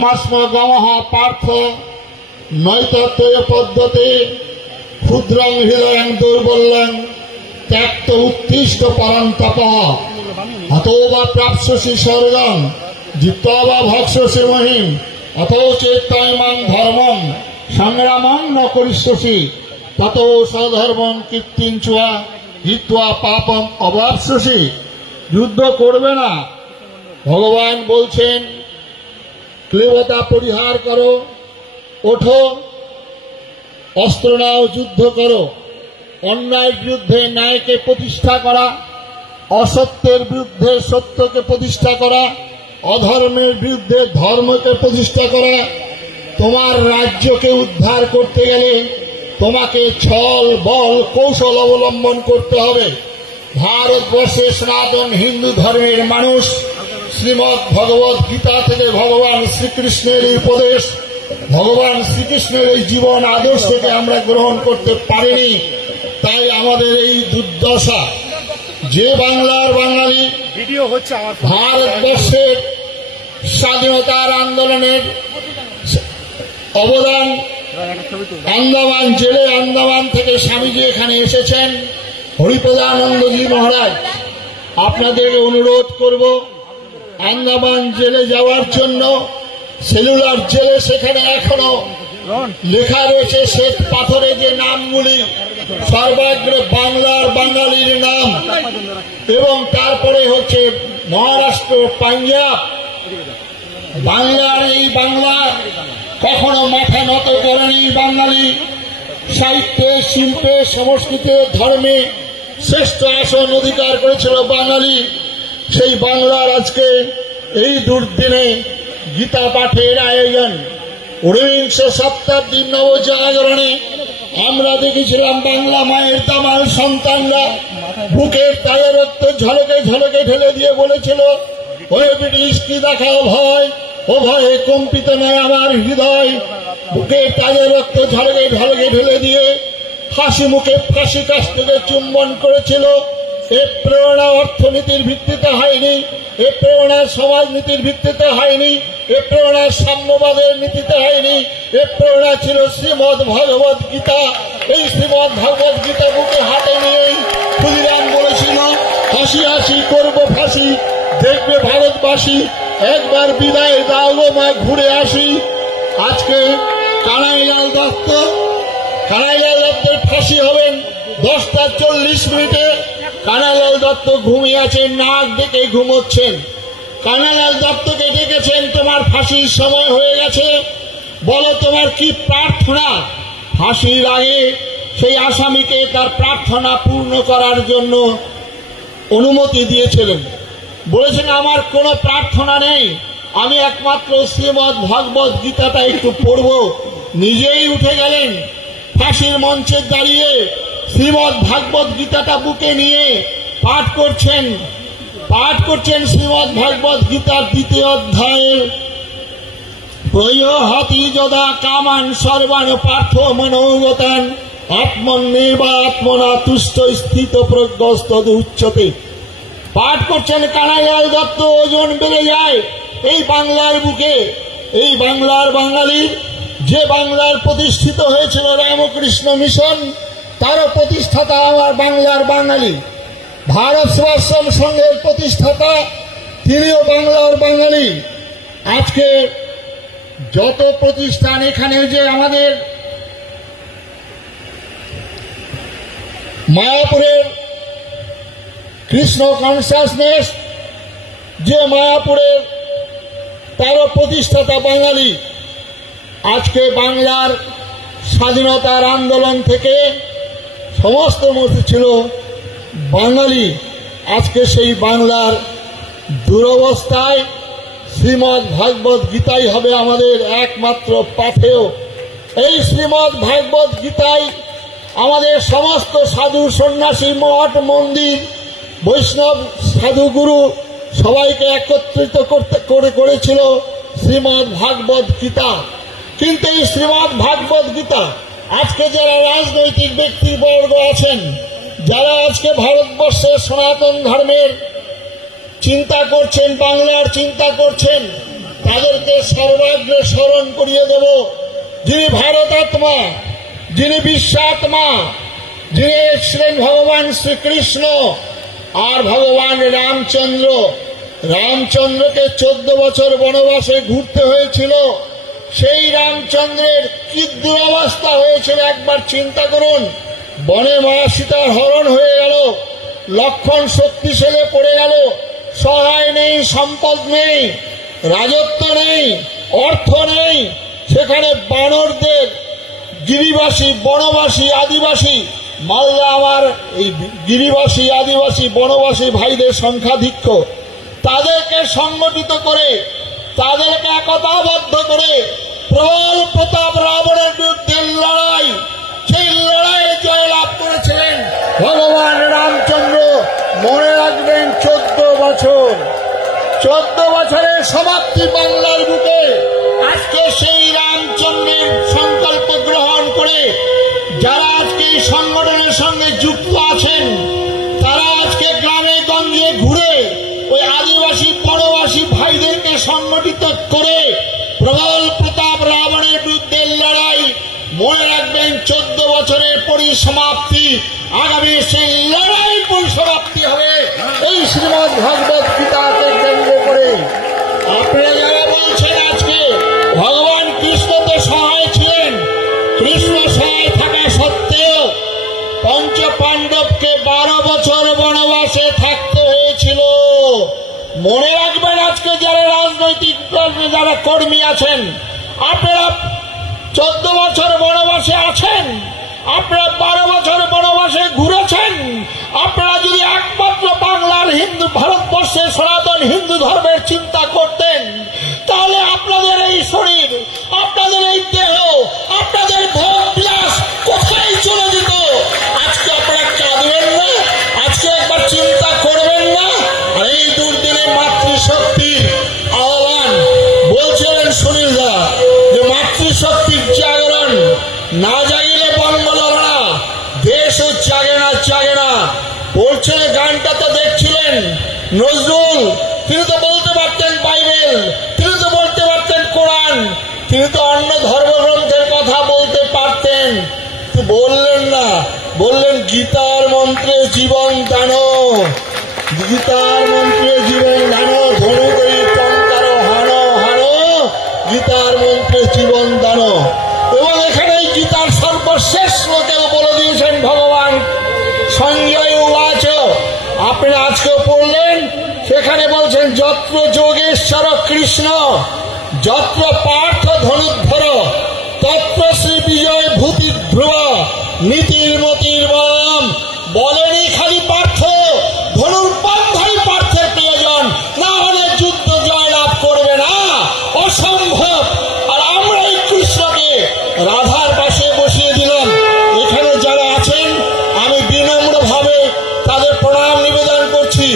গমঃ পার্থ নৈতত্ত্ব পদ্ধতি ক্ষুদ্রং হৃদয়ং দুর্বল্যং ত্যক্ত উত্তিষ্ঠ পরন্তপঃ হতো বা প্রাপ্স্যসি স্বর্গং জিত্বা বা ভক্ষ্যসি মহিম অতো চেত্তাইমাং ধর্মং সংগ্রামং ন করিষ্যসি ততো স্বধর্মং কীর্তিঞ্চ হিত্বা পাপম অবাপ্স্যসি। যুদ্ধ করবে না, ভগবান বলছেন ক্লেবতা পরিহার করো, ওঠো, অস্ত্র নাও, যুদ্ধ করো। অন্যায়ের বিরুদ্ধে ন্যায়কে প্রতিষ্ঠা করা, অসত্যের বিরুদ্ধে সত্যকে প্রতিষ্ঠা করা, অধর্মের বিরুদ্ধে ধর্মকে প্রতিষ্ঠা করা। তোমার রাজ্যকে উদ্ধার করতে গেলে তোমাকে ছল বল কৌশল অবলম্বন করতে হবে। ভারতবর্ষে সনাতন হিন্দু ধর্মের মানুষ শ্রীমদ্ ভগবত গীতা থেকে ভগবান শ্রীকৃষ্ণের এই উপদেশ, ভগবান শ্রীকৃষ্ণের এই জীবন আদর্শ থেকে আমরা গ্রহণ করতে পারিনি। তাই আমাদের এই দুর্দশা। যে বাংলার বাঙালি ভারতবর্ষের স্বাধীনতার আন্দোলনের অবদান, আন্দামান জেলে, আন্দামান থেকে স্বামীজি এখানে এসেছেন, হরিপদানন্দজি মহারাজ, আপনাদেরকে অনুরোধ করব আন্দামান জেলে যাওয়ার জন্য। সেলুলার জেলে সেখানে এখনো লেখা রয়েছে শ্বেত পাথরে যে নামগুলি সর্বাগ্রে বাংলার বাঙালির নাম, এবং তারপরে হচ্ছে মহারাষ্ট্র, পাঞ্জাব। বাংলার এই বাংলা কখনো মাথা নত করেনি। বাঙালি সাহিত্যে, শিল্পে, সংস্কৃতি, ধর্মে শ্রেষ্ঠ আসন অধিকার করেছিল বাঙালি। সেই বাংলার আজকে এই দুর্দিনে গীতা পাঠের আয়োজন। ঊনবিংশ শতাব্দীর নবজাগরণে আমরা দেখেছিলাম বাংলা মায়ের দামাল সন্তানরা বুকের তাজা রক্ত ঝলকে ঝলকে ঢেলে দিয়ে বলেছিল, ওরে ব্রিটিশ কি দেখাও ভয়, ও ভয়ে কম্পিত নয় আমার হৃদয়। বুকের তাজা রক্ত ঝলকে ঝলকে ঢেলে দিয়ে হাসি মুখে ফাঁসি কাছ থেকে চুম্বন করেছিল। এ প্রেরণা অর্থনীতির ভিত্তিতে হয়নি, এ প্রেরণা সমাজনীতির ভিত্তিতে হয়নি, এ প্রেরণা সাম্যবাদের নীতিতে হয়নি। এ প্রেরণা ছিল শ্রীমদ্ ভগবত গীতা। এই শ্রীমদ্ ভগবত গীতা বুকে হাতে নিয়েই ক্ষুদিরাম বলেছিল, হাসি হাসি করবো ফাঁসি, দেখবে ভারতবাসী, একবার বিদায় দাও গো মা, ঘুরে আসি। আজকে কানাইলাল দত্তের ফাঁসি হবেন 10:40 কানাইলাল দত্ত ঘুমিয়ে আছেন, নাক ডেকে ঘুমোচ্ছেন। কানাইলাল দত্তকে ডেকেছেন, তোমার ফাঁসির সময় হয়ে গেছে, বলো তোমার কি প্রার্থনা। ফাঁসির আগে সেই আসামিকে তার প্রার্থনা পূর্ণ করার জন্য অনুমতি দিয়েছিলেন। বলেছেন আমার কোনো প্রার্থনা নেই, আমি একমাত্র শ্রীমদ্ ভগবত গীতাটা একটু পড়ব। নিজেই উঠে গেলেন, ফাঁসির মঞ্চে দাঁড়িয়ে শ্রীমদ্ ভাগবত গীতাটা বুকে নিয়ে পাঠ করছেন শ্রীমদ্ ভাগবত গীতার 2য় অধ্যায়ের প্রয়হতি যদা কামান সর্বান পার্থ মনোগতান আত্মন্যেবা আত্মনা তুষ্ট স্থিত প্রজ্ঞস্তদ উচ্চতে। পাঠ করছেন কানাইলাল দত্ত। ওজন বেড়ে যায় এই বাংলার বুকে। এই বাংলার বাঙালির, যে বাংলার প্রতিষ্ঠিত হয়েছিল রামকৃষ্ণ মিশন, তারও প্রতিষ্ঠাতা আমার বাংলার বাঙালি। ভারত সেবাশ্রম সংঘের প্রতিষ্ঠাতা, তিনিও বাংলার বাঙালি। আজকে যত প্রতিষ্ঠান এখানে, যে আমাদের মায়াপুরের কৃষ্ণ কনসাসনেস, যে মায়াপুরের, তারও প্রতিষ্ঠাতা বাঙালি। আজকে বাংলার স্বাধীনতার আন্দোলন থেকে সমস্ত মধ্যে ছিল বাঙালি। আজকে সেই বাংলার দুরবস্থায় শ্রীমদ্ ভাগবত গীতাই হবে আমাদের একমাত্র পাথেয়। এই শ্রীমদ্ ভাগবত গীতাই আমাদের সমস্ত সাধু সন্ন্যাসী, মঠ মন্দির, বৈষ্ণব সাধুগুরু সবাইকে একত্রিত করেছিল শ্রীমদ্ ভাগবত গীতা। কিন্তু এই শ্রীমদ্ ভাগবত গীতা আজকে যারা রাজনৈতিক ব্যক্তিবর্গ আছেন, যারা আজকে ভারতবর্ষের সনাতন ধর্মের চিন্তা করছেন, বাংলার চিন্তা করছেন, তাদেরকে সর্বাগ্রে স্মরণ করিয়ে দেব। যিনি ভারতাত্মা, যিনি বিশ্বাত্মা, যিনি ছিলেন ভগবান শ্রীকৃষ্ণ আর ভগবান রামচন্দ্র। রামচন্দ্রকে 14 বছর বনবাসে ঘুরতে হয়েছিল। সেই রামচন্দ্রের কি দুরবস্থা হয়েছিল একবার চিন্তা করুন। বনে মা সীতার হরণ হয়ে গেল, লক্ষণ শক্তিশালী পড়ে গেল, সহায় নেই, সম্পদ নেই, রাজত্ব নেই, অর্থ নেই। সেখানে বানরদের গিরিবাসী, বনবাসী, আদিবাসী, মালদা আমার এই গিরিবাসী, আদিবাসী, বনবাসী ভাইদের সংখ্যাধিক্য, তাদেরকে সংগঠিত করে, তাদেরকে একতাবদ্ধ করে প্রবল প্রতাপ রাবণের বিরুদ্ধে লড়াই, সেই লড়াইয়ে জয়লাভ করেছিলেন ভগবান রামচন্দ্র। মনে রাখবেন 14 বছর, 14 বছরের সমাপ্তি বাংলার বুকে। আজকে সেই রামচন্দ্রের সংকল্প গ্রহণ করে যারা আজকে এই সংগঠনের সঙ্গে যুক্ত আছেন, তারা আজকে গ্রামে গঞ্জে ঘুরে ওই আদিবাসী বনবাসী ভাইদেরকে সংগঠিত করে প্রবল প্রতাপ রাবণের বিরুদ্ধে লড়াই। মনে রাখবেন 14 বছরের পরিসমাপ্তি, আগামী সেই লড়াই পরিসমাপ্তি হবে এই শ্রীমদ্ ভগবত গীতাকে কেন্দ্র করে। আপনারা যারা বলছেন আজকে ভগবান কৃষ্ণ তো সহায় ছিলেন, কৃষ্ণ সহায় থাকা সত্ত্বেও পঞ্চ পাণ্ডবকে 12 বছর বনবাসে থাকতে হয়েছিল। মনে রাখবেন আজকে যারা রাজনৈতিক যারা কর্মী আছেন, আপনারা 14 বছর বনবাসে আছেন, আপনারা 12 বছর বনবাসে ঘুরেছেন। আপনারা যদি একমাত্র বাংলার হিন্দু, ভারতবর্ষের সনাতন হিন্দু ধর্মের চিন্তা করতেন, তাহলে আপনাদের এই শরীর, আপনাদের এই দেহ, আপনাদের ভোগ বিলাস কোথায় চলে যেত? আজকে আপনারা কাঁদবেন না? আজকে একবার চিন্তা করবেন না? আর এই দুর্দিনে মাতৃশক্তির আহ্বান বলছিলেন সুনীল দা, যে মাতৃশক্তির জাগরণ না জাগিলে বঙ্গ লড়ে না, দেশও জাগে না, জাগে না। বলছেন গানটা তো দেখছিলেন নজরুল, তিনি তো বলতে পারতেন বাইবেল, তিনি তো বলতে পারতেন কোরআন, তিনি তো অন্য ধর্মগ্রন্থের কথা বলতে পারতেন, তো বললেন না। বললেন গীতার মন্ত্রে জীবন দান, গীতার মন্ত্রে জীবন দান, ধনু করি টঙ্কার হানো হানো, গীতার মন্ত্রে জীবন দান। এবং এখানে গীতার সর্বশেষ শ্লোকেও বলে দিয়েছেন ভগবান সঞ্জয় উবাচ, আপনারা আজকেও পড়লেন, সেখানে বলছেন যত্র যোগেশ্বর কৃষ্ণ, যত্র পার্থ ধনুর্ধর, তত্র শ্রী বিজয় ভূতি ধ্রুব, নীতির মতির বম। বলেনি খালি পার্থ, ধনুর বন্ধাই পার্থের প্রয়োজন, না হলে যুদ্ধ জয়লাভ করবে না, অসম্ভব। আর আমরা এই কৃষ্ণকে রাধার পাশে বসিয়ে দিলাম। এখানে যারা আছেন আমি বিনম্রভাবে তাদের প্রণাম নিবেদন করছি,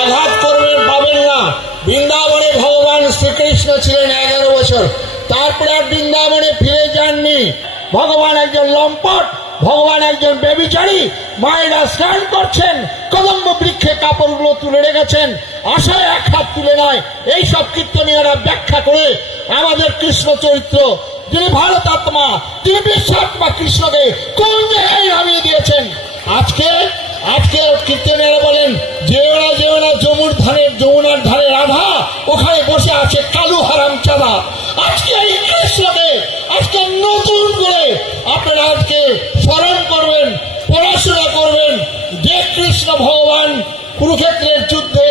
আঘাত করবেন পাবেন না। বৃন্দাবনে ভগবান শ্রীকৃষ্ণ ছিলেন 11 বছর, তারপরে আর বৃন্দাবনে ফিরে যাননি। ভগবান একজন লম্পট, ভগবান একজন ব্যভিচারী। মায়েরা স্নান করছেন, কদম্ব বৃক্ষে কাপড়গুলো তুলে রেখেছেন, আশায় এক হাত তুলে নয়। এইসব কীর্তনীয়রা ব্যাখ্যা করে আমাদের কৃষ্ণ চরিত্র, যিনি ভারতাত্মা, যিনি বিশ্বাত্মা, কৃষ্ণকে কোন জায়গায় নামিয়ে দিয়েছেন। আজকে কীর্তনীয়রা বলেন যেওনা যেওনা যমুনার ধারে রাধা, ওখানে বসে আছে কালু হারাম চাঁদা। আজকে এই কৃষ্ণকে আজকে নতুন করে আপনারা আজকে স্মরণ করবেন, পড়াশোনা করবেন। যে কৃষ্ণ ভগবান কুরুক্ষেত্রের যুদ্ধে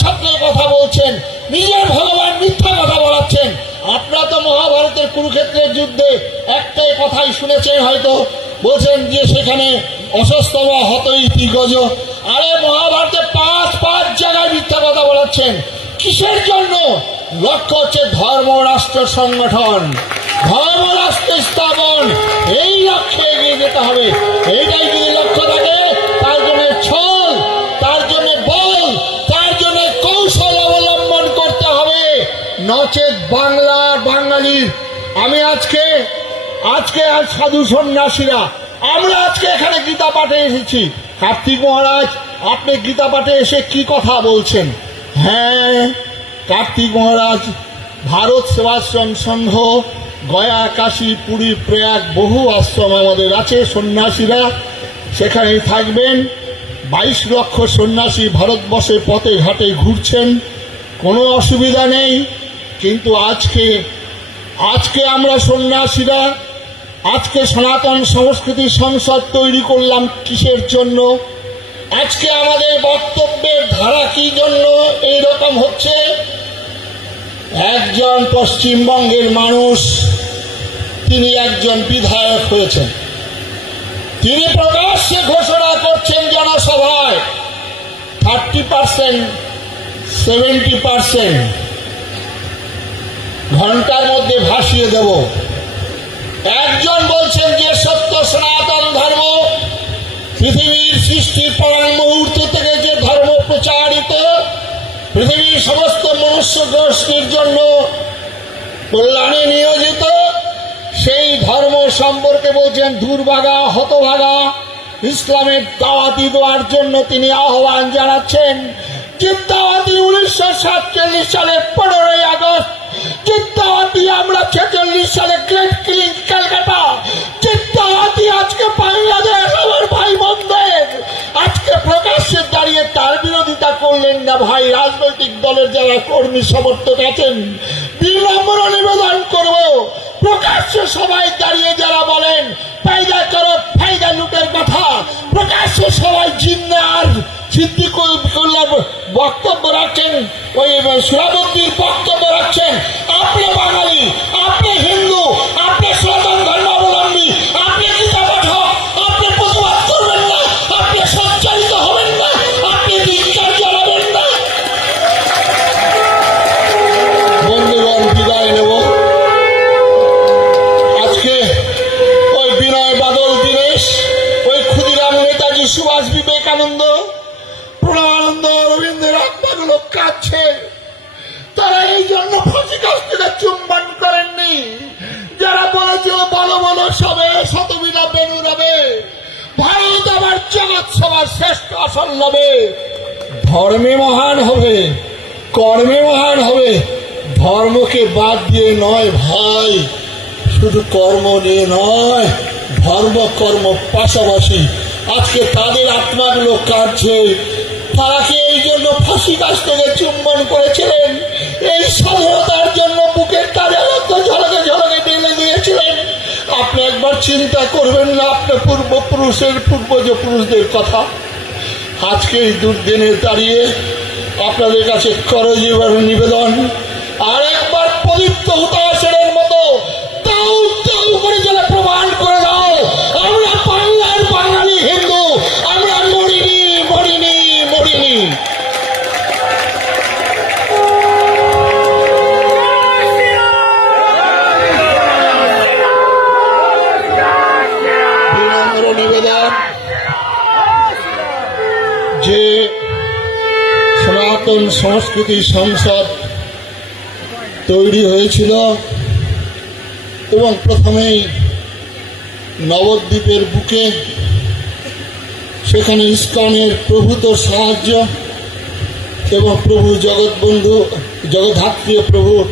ছাত্রের কথা বলছেন, নিজের ভগবান মিথ্যা কথা বলাচ্ছেন। আপনারা তো মহাভারতের কুরুক্ষেত্রের যুদ্ধে একটাই কথাই শুনেছেন হয়তো, বলছেন যে সেখানে অসস্তম হত ইতি গজ। আরে মহাভারতে 5 জায়গায় মিথ্যা কথা বলাচ্ছেন। কিসের জন্য? লক্ষ্য হচ্ছে ধর্মরাষ্ট্র সংগঠন, ধর্মরাষ্ট্র স্থাপন, এই লক্ষ্যে এগিয়ে যেতে হবে। এইটাই যদি লক্ষ্য থাকে, তার জন্য ছল, তার জন্য বল, তার জন্য কৌশল অবলম্বন করতে হবে। নচেত বাঙালির আমি আজকে আজ সাধু সন্ন্যাসীরা আমরা আজকে এখানে গীতা পাঠে এসেছি। কার্তিক মহারাজ, আপনি গীতা পাঠে এসে কি কথা বলছেন? হ্যাঁ কার্তিক মহারাজ, ভারত সেবাশ্রম সংঘ, গয়া, কাশী, পুরী, প্রয়াগ বহু আশ্রম আমাদের আছে। সন্ন্যাসীরা সেখানেই থাকবেন। 22 লক্ষ সন্ন্যাসী ভারতবর্ষে পথে ঘাটে ঘুরছেন, কোনো অসুবিধা নেই। কিন্তু আজকে আমরা সন্ন্যাসীরা আজকে সনাতন সংস্কৃতি সংসদ তৈরি করলাম কিসের জন্য? আজকে আমাদের বক্তব্যের ধারা কি জন্য এইরকম হচ্ছে? একজন পশ্চিমবঙ্গের মানুষ, তিনি একজন বিধায়ক হয়েছেন, তিনি প্রকাশ্যে ঘোষণা করছেন জনসভায় 30%, 70% ঘন্টার মধ্যে ভাসিয়ে দেব। একজন বলছেন যে সত্য সনাতন ধর্ম, পৃথিবীর সৃষ্টির পরাণ মুহূর্ত থেকে যে ধর্ম প্রচারিত, পৃথিবীর সমস্ত মনুষ্য গোষ্ঠীর জন্য কল্যাণে নিয়োজিত, সেই ধর্ম সম্পর্কে বলছেন দুর্ভাগা, হতভাগা। ইসলামের দাওয়াতি দেওয়ার জন্য তিনি আহ্বান জানাচ্ছেন। জিন্দাবাদী 1947 সালে 15ই আগস্ট, জিন্দাবাদী আমরা 46 সালে গ্রেট কিলিং ক্যালকাটা, জিন্দাবাদী আজকে বাংলাদেশ আমার ভাই বোনদের। আজকে প্রকাশ্যে দাঁড়িয়ে তার বিরোধিতা করলেন না ভাই। রাজনৈতিক দলের যারা কর্মী সমর্থক আছেন, বিনম্র নিবেদন করব, প্রকাশ্যে সবাই দাঁড়িয়ে যারা বলেন ফায়দা করো, ফায়দা লুটের কথা, প্রকাশ্যে সবাই জিন্নার সিদ্দিকুল্লাহ বক্তব্য রাখছেন, ওই সুরাবদ্দির বক্তব্য রাখছেন। আপনি বাঙালি, আপনি হিন্দু, আপনি সনাতন ধর্মাবলম্বী, আপনি গীতা পাঠক, আপনি প্রতিবাদ করবেন না, আপনি সঞ্চালিত হবেন না, আপনি ধিক্কার জানাবেন না। বন্ধুগণ, বিদায় নেব। আজকে ওই বিনয় বাদল দীনেশ, ওই ক্ষুদিরাম নেতাজি, সুভাষ বিবেকানন্দ, প্রণবানন্দ, রবীন্দ্রের আত্মাগুলো কাঁদছে। তারা এই জন্য ফাঁসি কাস্তিকে চুম্বন করেননি। যারা বলেছিল বলো বলো সবে, শতবিধা বেনু রবে, ভারত আমার জগৎ সবার শ্রেষ্ঠ আসন লবে। ধর্মে মহান হবে, কর্মে মহান হবে। ধর্মকে বাদ দিয়ে নয় ভাই, শুধু কর্ম নিয়ে নয়, ধর্ম কর্ম পাশাপাশি। আজকে তাদের আত্মাগুলো কাঁদছে। তারা কি এই জন্য ফাঁসি কাস্তিকে চুম্বন করেছিলেন? এই স্বাধীনতার জন্য বুকের তাজা রক্ত ঝলকে ঝলকে ঢেলে দিয়েছিলেন। আপনি একবার চিন্তা করবেন না আপনার পূর্বপুরুষের, পূর্বজ পুরুষদের কথা? আজকে এই দুর্দিনে দাঁড়িয়ে আপনাদের কাছে করজীবন নিবেদন, আর একবার পবিত্র হুতাশনের মতো তাও তাও করে যেন প্রমাণ করে দাও আমরা বাংলার বাঙালি হিন্দু, আমরা মরিনি মরিনি মরিনি। বিনম্র নিবেদন যে সনাতন সংস্কৃতি সংসদ তৈরি হয়েছিল এবং প্রথমেই নবদ্বীপের বুকে, সেখানে ইস্কনের প্রভূত সাহায্য এবং প্রভু জগৎবন্ধু জগদ্ধাত্রীয় প্রভুর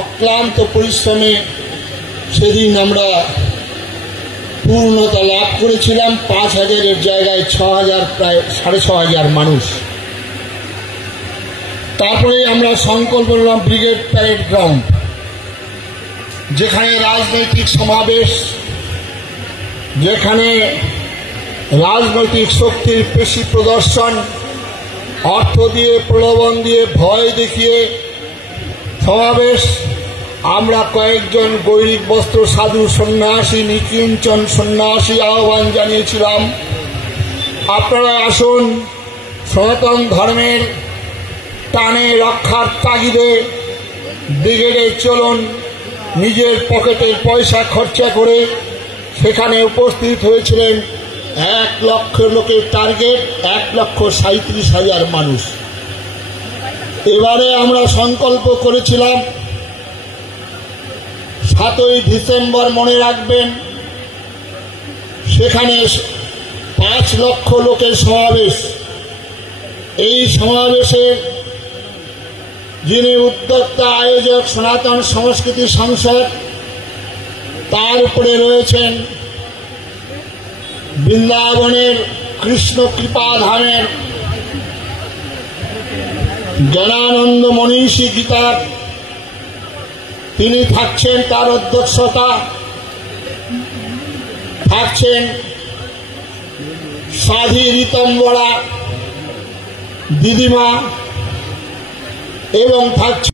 অক্লান্ত পরিশ্রমে সেদিন আমরা পূর্ণতা লাভ করেছিলাম। 5,000-এর জায়গায় 6,000, প্রায় 6,500 মানুষ। তারপরে আমরা সংকল্প নিলাম ব্রিগেড প্যারেড গ্রাউন্ড, যেখানে রাজনৈতিক সমাবেশ, যেখানে রাজনৈতিক শক্তির পেশি প্রদর্শন, অর্থ দিয়ে, প্রলোভন দিয়ে, ভয় দেখিয়ে সমাবেশ, আমরা কয়েকজন গৈরিক বস্ত্র সাধু সন্ন্যাসী, নিকিঞ্চন সন্ন্যাসী আহ্বান জানিয়েছিলাম, আপনারা আসুন, সনাতন ধর্মের টানে রক্ষার তাগিদে ব্রিগেডে চলুন। নিজের পকেটের পয়সা খরচা করে সেখানে উপস্থিত হয়েছিলেন 1 লক্ষ লোকের টার্গেট, 1,37,000 মানুষ। এবারে আমরা সংকল্প করেছিলাম 7ই ডিসেম্বর, মনে রাখবেন, সেখানে 5 লক্ষ লোকের সমাবেশ। এই সমাবেশে যিনি উদ্যোক্তা আয়োজক সনাতন সংস্কৃতি সংসদ, তার উপরে রয়েছেন বৃন্দাবনের কৃষ্ণ কৃপাধামের জ্ঞানানন্দ মনীষী গীতার, তিনি থাকছেন, তার অধ্যক্ষতা থাকছেন সাধী রীতম্বরা দিদিমা এবং থাকছে